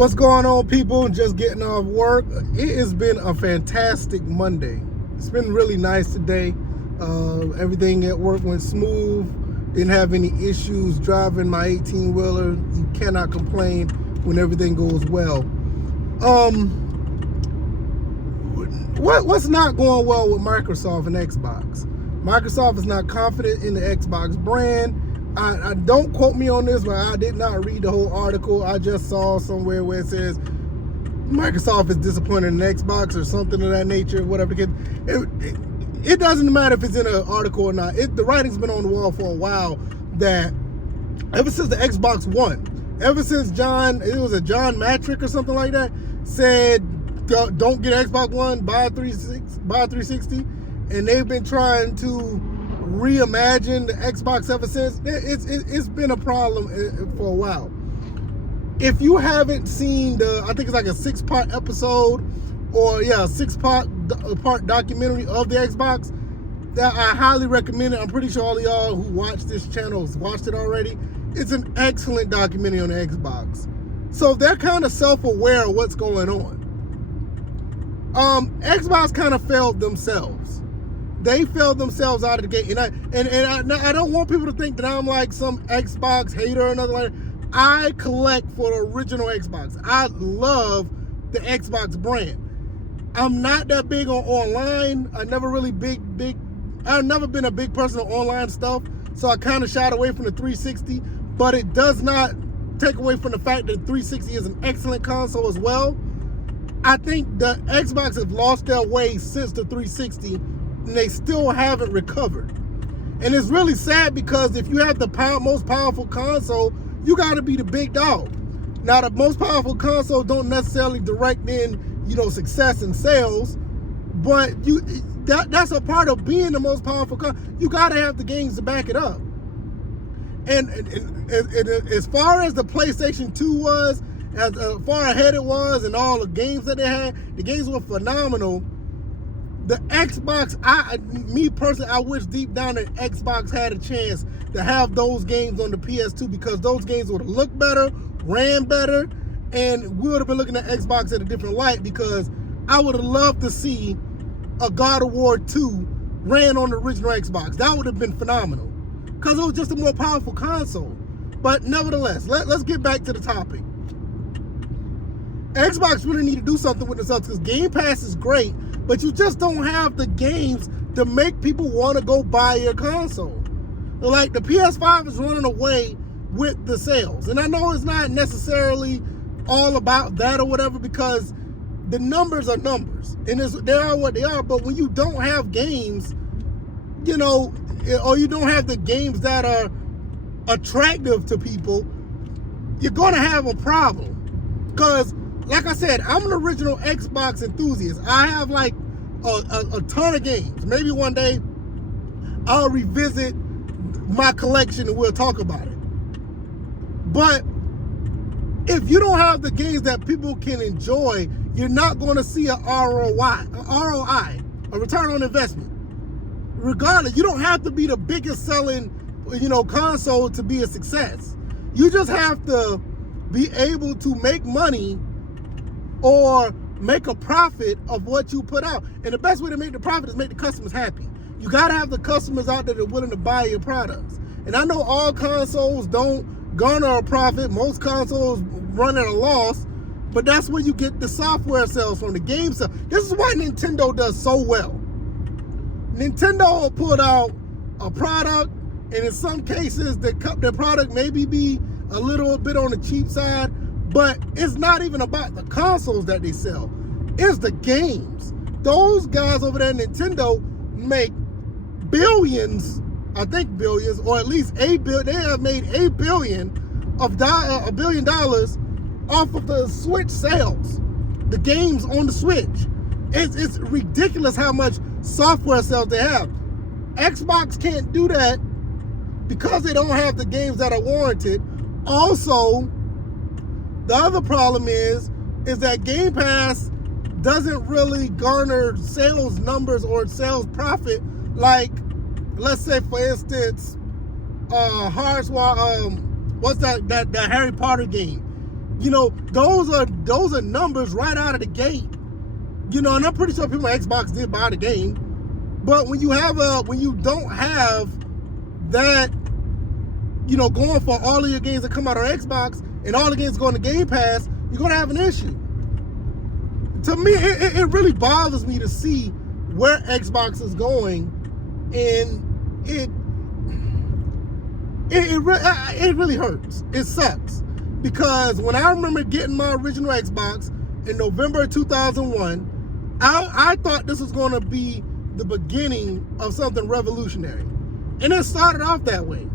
What's going on, people? Just getting off work. It has been a fantastic Monday. It's been really nice today. Everything at work went smooth. Didn't have any issues driving my 18-wheeler. You cannot complain when everything goes well. What's not going well with Microsoft and Xbox? Microsoft is not confident in the Xbox brand. I don't quote me on this, but I did not read the whole article. I just saw somewhere where it says Microsoft is disappointed in Xbox or something of that nature, whatever. It doesn't matter if it's in an article or not. The writing's been on the wall for a while that ever since the Xbox One, ever since John Matrick or something like that said, don't get Xbox One, buy a 360, and they've been trying to reimagine the Xbox ever since. It's been a problem for a while. If you haven't seen I think it's like a 6-part episode, or a 6-part documentary of the Xbox, that I highly recommend it. I'm pretty sure all of y'all who watch this channel has watched it already. It's an excellent documentary on the Xbox. So they're kind of self-aware of what's going on. Xbox kind of failed themselves. They failed themselves out of the gate, and I don't want people to think that I'm like some Xbox hater or nothing like that. I collect for the original Xbox. I love the Xbox brand. I'm not that big on online. I've never been a big person on online stuff, so I kind of shied away from the 360. But it does not take away from the fact that the 360 is an excellent console as well. I think the Xbox have lost their way since the 360. And they still haven't recovered. And it's really sad, because if you have the most powerful console, you got to be the big dog. Now, the most powerful console don't necessarily direct in, success and sales, but that's a part of being the most powerful console. You got to have the games to back it up. And as far as the PlayStation 2 was, as far ahead it was, and all the games that they had, the games were phenomenal. The Xbox, me personally, I wish deep down that Xbox had a chance to have those games on the PS2, because those games would have looked better, ran better, and we would have been looking at Xbox at a different light, because I would have loved to see a God of War 2 ran on the original Xbox. That would have been phenomenal, because it was just a more powerful console. But nevertheless, let's get back to the topic. Xbox really need to do something with themselves, because Game Pass is great, but you just don't have the games to make people want to go buy your console. Like, the PS5 is running away with the sales. And I know it's not necessarily all about that or whatever, because the numbers are numbers. And they are what they are. But when you don't have games, or you don't have the games that are attractive to people, you're going to have a problem. Because, like I said, I'm an original Xbox enthusiast. I have like a ton of games. Maybe one day I'll revisit my collection and we'll talk about it. But if you don't have the games that people can enjoy, you're not going to see a ROI, a return on investment. Regardless, you don't have to be the biggest selling, console to be a success. You just have to be able to make money or make a profit of what you put out. And the best way to make the profit is make the customers happy. You got to have the customers out there that are willing to buy your products. And I know all consoles don't garner a profit. Most consoles run at a loss. But that's where you get the software sales from, the game sales. This is why Nintendo does so well. Nintendo will put out a product, and in some cases, their product maybe be a little bit on the cheap side. But it's not even about the consoles that they sell. It's the games. Those guys over there at Nintendo make billions, I think billions, or at least $1 billion. They have made $1 billion off of the Switch sales. The games on the Switch. It's ridiculous how much software sales they have. Xbox can't do that because they don't have the games that are warranted. Also, the other problem is that Game Pass doesn't really garner sales numbers or sales profit like, let's say, for instance, what's that Harry Potter game? You know, those are numbers right out of the gate. You know, and I'm pretty sure people on Xbox did buy the game. But when you don't have that, you know, going for all of your games that come out on Xbox and all the games going to Game Pass, you're going to have an issue. To me, it really bothers me to see where Xbox is going, and it really hurts. It sucks. Because when I remember getting my original Xbox in November of 2001, I thought this was going to be the beginning of something revolutionary. And it started off that way.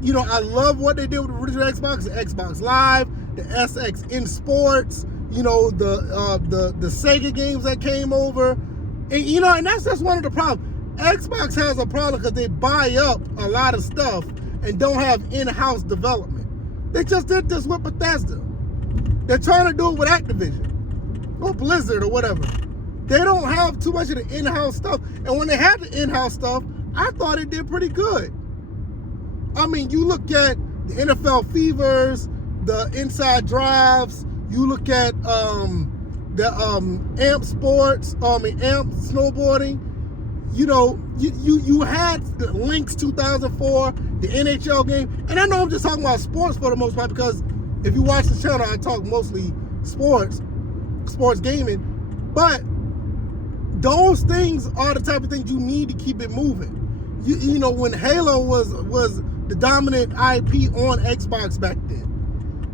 You know, I love what they did with the original Xbox, the Xbox Live, the SX in Sports, you know, the Sega games that came over. And, you know, and that's just one of the problems. Xbox has a problem because they buy up a lot of stuff and don't have in-house development. They just did this with Bethesda. They're trying to do it with Activision or Blizzard or whatever. They don't have too much of the in-house stuff. And when they had the in-house stuff, I thought it did pretty good. I mean, you look at the NFL Fevers, the Inside Drives, you look at the AMP Sports, AMP Snowboarding. You know, you had the Lynx 2004, the NHL game. And I know I'm just talking about sports for the most part, because if you watch the channel, I talk mostly sports gaming. But those things are the type of things you need to keep it moving. You know, when Halo was the dominant IP on Xbox back then,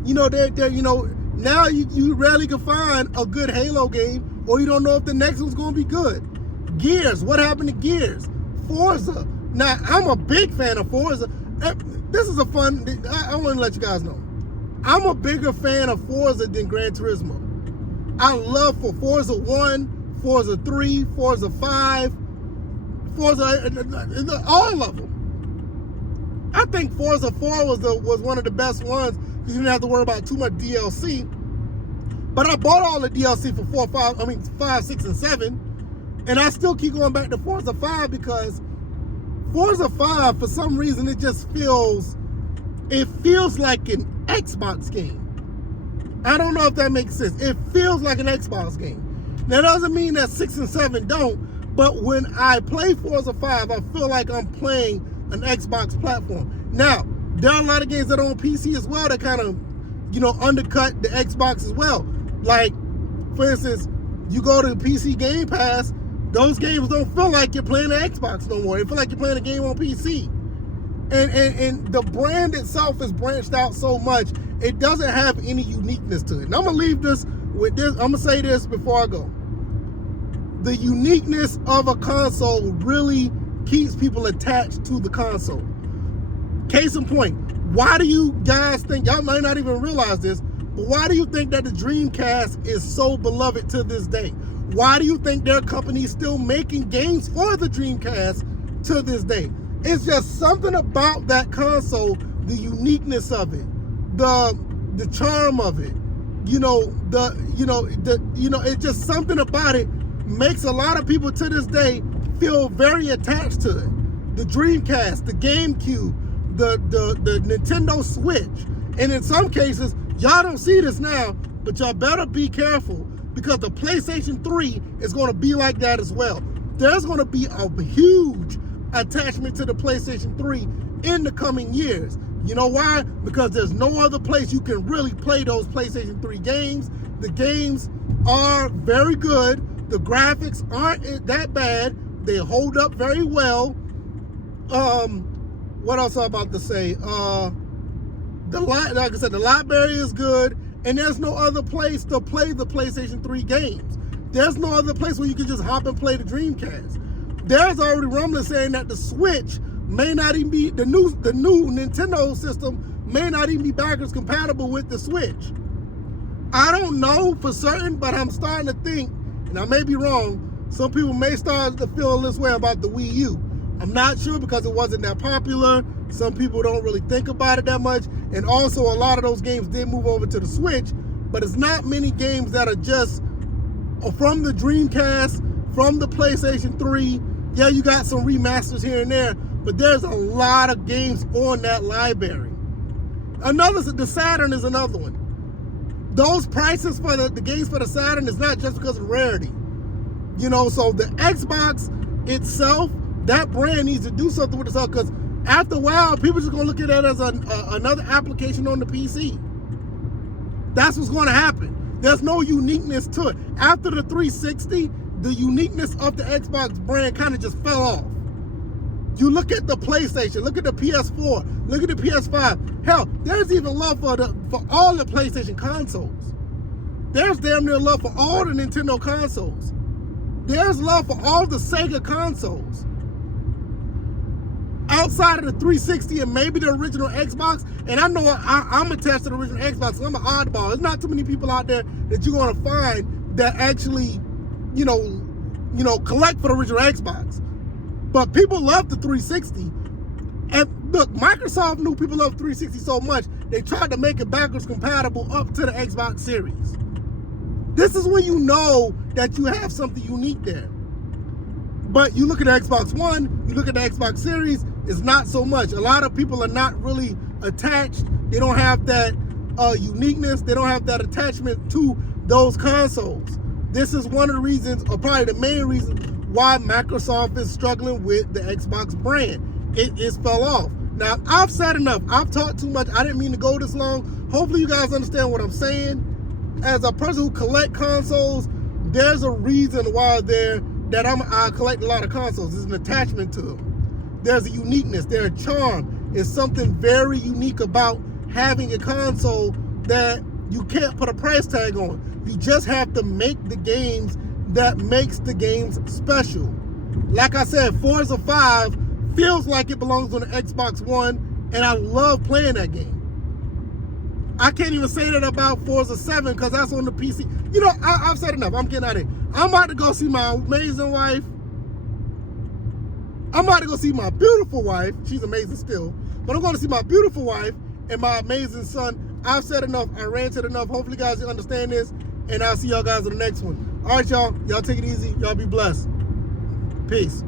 you know, you know, now you rarely can find a good Halo game, or you don't know if the next one's going to be good. Gears, what happened to Gears? Forza. Now, I'm a big fan of Forza. This is a fun, I want to let you guys know, I'm a bigger fan of Forza than Gran Turismo. I love Forza 1, Forza 3, Forza 5, Forza, all of them. I think Forza 4 was one of the best ones because you didn't have to worry about too much DLC. But I bought all the DLC for 5, 6, and 7. And I still keep going back to Forza 5 because Forza 5, for some reason, it feels like an Xbox game. I don't know if that makes sense. It feels like an Xbox game. That doesn't mean that 6 and 7 don't, but when I play Forza 5, I feel like I'm playing an Xbox platform. Now, there are a lot of games that are on PC as well that kind of, you know, undercut the Xbox as well. Like, for instance, you go to PC Game Pass, those games don't feel like you're playing an Xbox no more. They feel like you're playing a game on PC. And the brand itself is branched out so much, it doesn't have any uniqueness to it. And I'm going to leave this with this. I'm going to say this before I go. The uniqueness of a console really keeps people attached to the console. Case in point, why do you guys think, y'all might not even realize this, but why do you think that the Dreamcast is so beloved to this day? Why do you think there are companies still making games for the Dreamcast to this day? It's just something about that console, the uniqueness of it, the charm of it. It's just something about it makes a lot of people to this day feel very attached to it. The Dreamcast, the GameCube, the Nintendo Switch, and in some cases, y'all don't see this now, but y'all better be careful because the PlayStation 3 is going to be like that as well. There's going to be a huge attachment to the PlayStation 3 in the coming years. You know why? Because there's no other place you can really play those PlayStation 3 games. The games are very good. The graphics aren't that bad. They hold up very well. What else I'm about to say? Like I said, the library is good, and there's no other place to play the PlayStation 3 games. There's no other place where you can just hop and play the Dreamcast. There's already rumblings saying that the Switch may not even be, the new Nintendo system may not even be backwards compatible with the Switch. I don't know for certain, but I'm starting to think, and I may be wrong, some people may start to feel this way about the Wii U. I'm not sure because it wasn't that popular. Some people don't really think about it that much. And also a lot of those games did move over to the Switch, but it's not many games that are just from the Dreamcast, from the PlayStation 3. Yeah, you got some remasters here and there, but there's a lot of games on that library. The Saturn is another one. those prices for the games for the Saturn is not just because of rarity. You know, so the Xbox itself, that brand needs to do something with itself, because after a while, people are just going to look at it as another application on the PC. That's what's going to happen. There's no uniqueness to it. After the 360, the uniqueness of the Xbox brand kind of just fell off. You look at the PlayStation, look at the PS4, look at the PS5. Hell, there's even love for all the PlayStation consoles. There's damn near love for all the Nintendo consoles. There's love for all the Sega consoles. Outside of the 360 and maybe the original Xbox, and I know I'm attached to the original Xbox, so I'm an oddball. There's not too many people out there that you're going to find that actually, you know, collect for the original Xbox. But people love the 360. And look, Microsoft knew people love 360 so much, they tried to make it backwards compatible up to the Xbox Series. This is when you know that you have something unique there. But you look at the Xbox One, you look at the Xbox Series, it's not so much. A lot of people are not really attached. They don't have that uniqueness. They don't have that attachment to those consoles. This is one of the reasons, or probably the main reason, why Microsoft is struggling with the Xbox brand. It fell off. Now, I've said enough. I've talked too much. I didn't mean to go this long. Hopefully you guys understand what I'm saying. As a person who collects consoles, there's a reason why I collect a lot of consoles. There's an attachment to them. There's a uniqueness. There's a charm. It's something very unique about having a console that you can't put a price tag on. You just have to make the games that makes the games special. Like I said, Forza 5 feels like it belongs on the Xbox One, and I love playing that game. I can't even say that about Forza 7 because that's on the PC. You know, I've said enough. I'm getting out of here. I'm about to go see my amazing wife. I'm about to go see my beautiful wife. She's amazing still. But I'm going to see my beautiful wife and my amazing son. I've said enough. I ranted enough. Hopefully, you guys understand this. And I'll see y'all guys in the next one. All right, y'all. Y'all take it easy. Y'all be blessed. Peace.